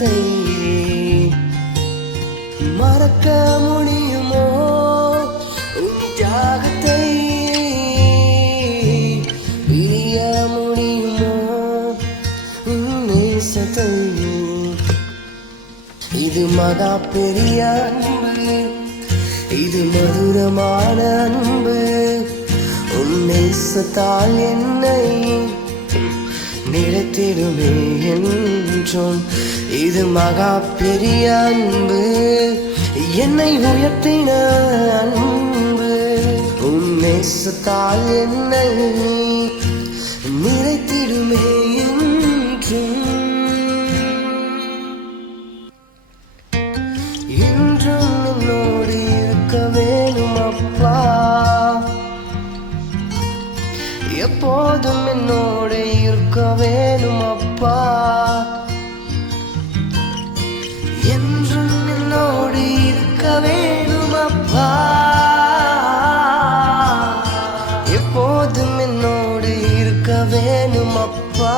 நேசத்தை மறக்க முடியுமோ? உன் தியாகத்தை பிரிய முடியுமோ? உன் நேசத்தை. இது மகா பெரிய அன்பு, இது மதுரமான அன்பு. உன் நேசத்தால் என்னை நிலைத்திடுமே என்றும். இது மகா பெரிய அன்பு, என்னை உயர்த்தின அன்பு. உன் நேசத்தால் என்னை நிலைத்திடுமே என்றும். இன்றும் என்னோடு இருக்க வேணும் அப்பா, எப்போதும் என்னோடு இருக்க வேணும் அப்பா. என்றும் என்னோடு இருக்க வேணும் அப்பா, எப்போதும் என்னோடு இருக்க வேணும் அப்பா.